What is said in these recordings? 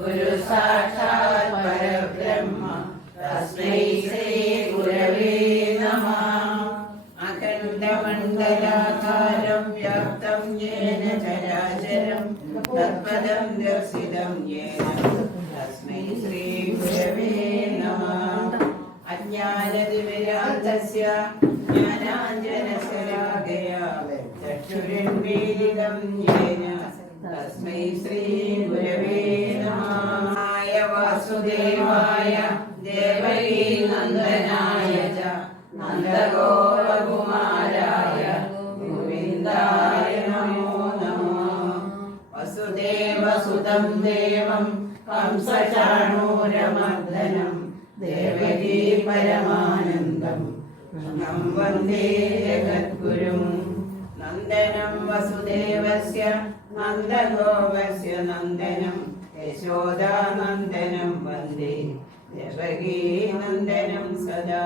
गुरु साक्षात् परब्रह्म तस्मै श्री गुरवे नमः। अखण्डमण्डलाकारं व्याप्तं येन चराचरं तत्पदं दर्शितं येन तस्मै श्री गुरवे नमः। अज्ञानतिमिरान्धस्य ज्ञानाञ्जनशलाकया चक्षुरुन्मीलितं येन तस्मै श्री गुरवे नमः। वासुदेवाय देवकी नन्दनाय च नन्दगोपकुमाराय गोविन्दाय नमो नमः। वसुदेवसुतं देवं कंसचाणूरमर्दनं देवकी परमानन्दं कृष्णं वन्दे जगद्गुरुं। नन्दनं वसुदेवस्य नन्दगोपस्य नन्दनं यशोदानन्दनं वन्दे देवकी नन्दनं सदा।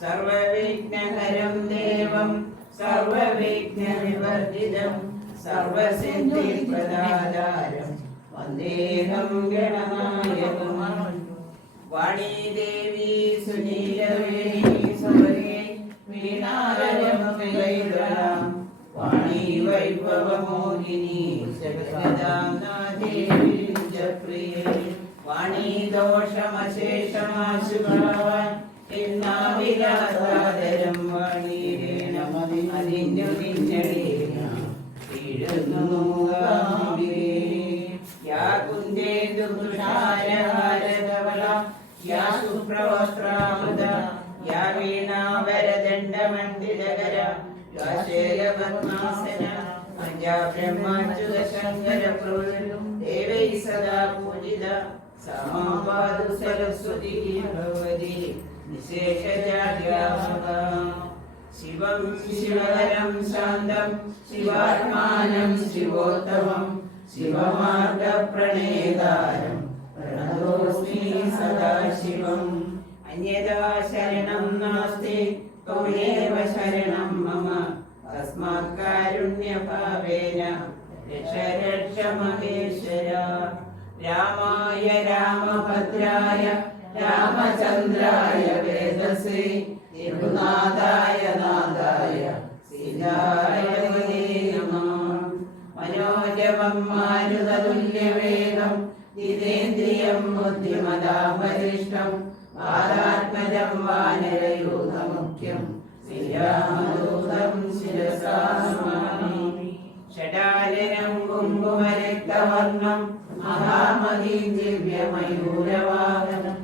सर्वविघ्नहरं देवं सर्वविघ्नविवर्जितं सर्वसिद्धिप्रदातारं वन्देऽहं गणनायकम्। वाणीदेवी सुनीलवेणी सुभगे वीणारवैरलां वाणी वैभवमोहिनी जगदाम्ना देवी प्रिये। वाणी दोषमशेषमाशुभावान् എന്നാവിലാസാദരം വാണീരേണമതിഞ്ഞു പിന്നടേന വീഴുന്നു മൂകാംബികേ. യാ കുന്ദേന്ദു തുഷാരഹാരധവള യാ ശുഭ്രവസ്ത്രാമൃത യാ വീണാവരദണ്ഡമണ്ഡിതകര യാ ശൈലപദ്മാസന യാ ബ്രഹ്മാച്യുത ശങ്കര പ്രഭു ദേവൈ സദാ പൂജിത സമാപാദു സരസ്വതി ഭഗവതി നിശേഷജാഡ്യാമക. ശിവം ശിവഹരം ശാന്തം ശിവാത്മാനം ശിവോത്തമം ശിവമാർഗപ്രണേതാരം പ്രണതോസ്മി സദാശിവം. അന്യഥാ ശരണം നാസ്തി ത്വമേവ ശരണം മമ തസ്മാത് കാരുണ്യഭാവേന രക്ഷ രക്ഷ മഹേശ്വര. രാമായ രാമഭദ്രായ രാമചന്ദ്രായ വേദസേ രഘുനാഥായ നാഥായ സീതായ നമഃ. മനോജവം മാരുതതുല്യവേഗം ജിതേന്ദ്രിയം ബുദ്ധിമതാം വരിഷ്ഠം വാദാത്മജം വാനരയൂഥമുഖ്യം ശ്രീരാമദൂതം ശിരസാ നമാമി. ഷടാലനം കുങ്കുമരക്തവർണം മഹാമഹീം ദിവ്യമയൂരവാഹനം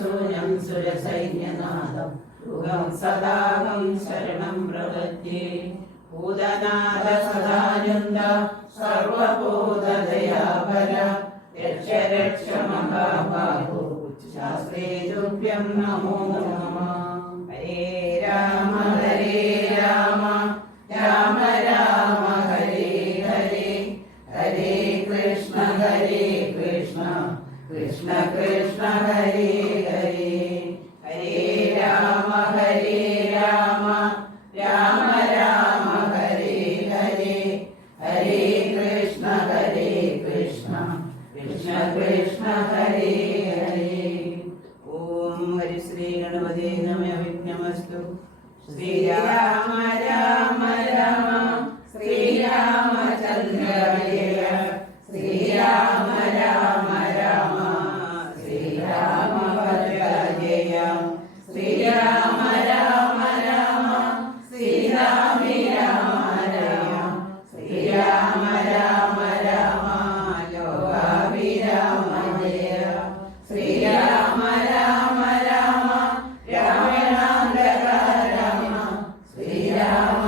ശൂനം സുരസൈന്യനാഥം യുഗം സദാഹം ശരണം പ്രപദ്യേ. ഭൂതനാഥ സദാനന്ദ സർവഭൂതദയാപര രക്ഷ രക്ഷ മഹാബാഹോ ശാസ്ത്രേ തുഭ്യം നമോ നമഃ. ഹരേ രാമ രാമ രാമ ഹരേ ഹരേ ഹരേ കൃഷ്ണ കൃഷ്ണ കൃഷ്ണ ഹരേ ഹരേ. ഹരേ രാമ രാമ രാമ ഹരേ ഹരേ ഹരേ കൃഷ്ണ കൃഷ്ണ കൃഷ്ണ ഹരേ ഹരേ. ഓം ഹരി ശ്രീ ഗണപതേ നമഃ. വിഘ്നമസ്തു. ശ്രീരാമ രാമ രാമ ശ്രീരാമചന്ദ്ര ജയ ശ്രീരാമ രാമ രാമ ശ്രീരാമഭദ്ര ജയ ശ്രീരാമ രാമ രാമ ശ്രീരാമേ രാമ രാമ ശ്രീരാമ രാമ രാമ ലോകാഭിരാമ ജയ ശ്രീരാമ രാമ രാമ രാവണാന്തക രാമ ശ്രീരാമ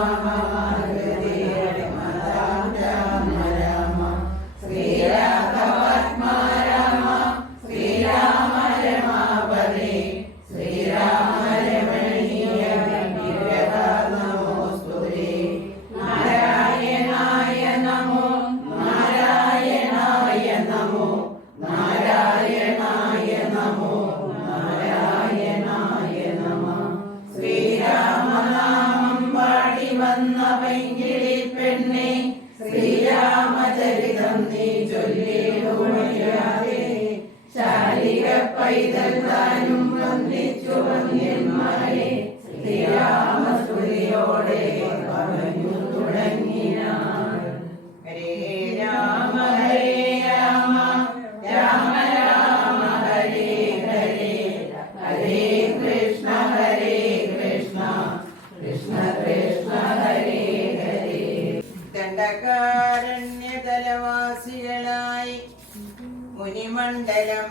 മണ്ഡലം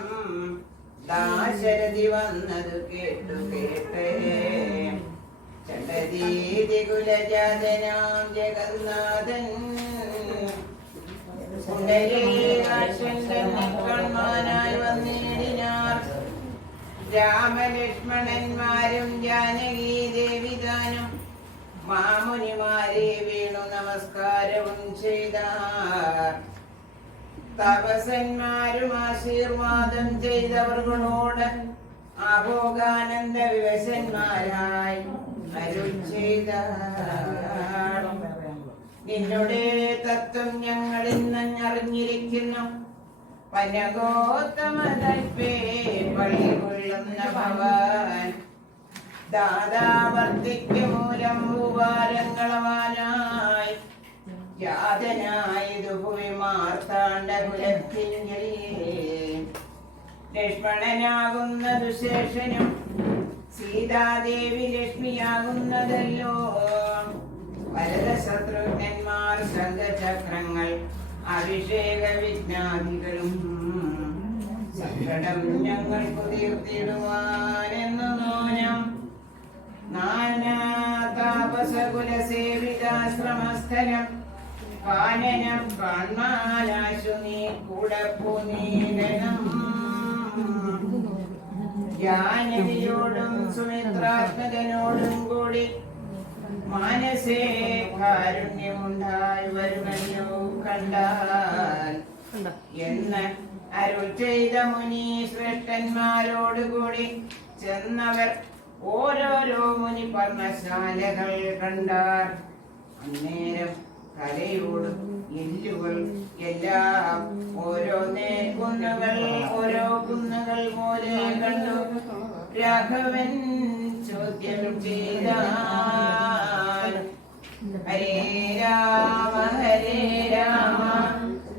ദാശരഥി വന്നതു കേട്ടു കേട്ടേ ചണ്ഡദീതി കുലജാതനാം ജഗന്നാഥൻ കുണ്ടലീകാക്ഷന്മാനായി വന്നിടിനാർ രാമലക്ഷ്മണന്മാരും ജാനകി ദേവിദാനും മാമുനിമാരെ വീണു നമസ്കാരവും ചെയ്താർ തപസന്മാരും ആശീർവാദം ചെയ്തവർകളോട് ആഭോഗാനന്ദ വിവശന്മാരായി അരുൾ ചെയ്ത നിന്നുടെ തത്വം ഞങ്ങൾ ഇന്നറിഞ്ഞിരിക്കുന്നു പനഗോത്തമതൽപേ പള്ളികൊള്ളുന്ന ഭവാൻ ദാതാവർത്തിക്ക് മൂലം ഭൂവാരങ്ങളവാനായി യാതനായതു ഭൂമി മാർത്താണ്ഡ കുലത്തിങ്കിൽ ലക്ഷ്മണനാകുന്നതു ശേഷനും സീതാദേവി ലക്ഷ്മിയാകുന്നതല്ലോ വരദ ശത്രുഘ്നന്മാർ ശംഖചക്രങ്ങൾ അഭിഷേക വിജ്ഞാതികളും സങ്കടം ഞങ്ങൾക്ക് തീർത്തിടുവാനെന്നു നോനം നാനാ താപസകുലസേവിതാശ്രമസ്ഥലം കാനനം കാൺമാനാശു നീ കൂടപ്പുനീലനം ജാനകിയോടും സുമിത്രാത്മകനോടും കൂടി മനസ്സേ കാരുണ്യമുണ്ടായി വരുമല്ലോ കണ്ടാൽ എന്ന് അരുൾ ചെയ്ത മുനി ശ്രേഷ്ഠന്മാരോടുകൂടി ചെന്നവർ ഓരോരോ മുനി പർണശാലകൾ കണ്ടാർ അന്നേരം കലയോടും എല്ലുകൾ എല്ലാം ഓരോ കുന്നുകൾ ഓരോ കുന്നുകൾ പോലെ കണ്ടു രാഘവൻ ചോദ്യം ചെയ്ത ഹരേ രാമ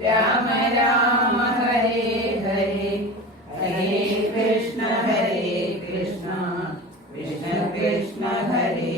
രാമ രാമ ഹരേ ഹരേ ഹരേ കൃഷ്ണ കൃഷ്ണ കൃഷ്ണ ഹരേ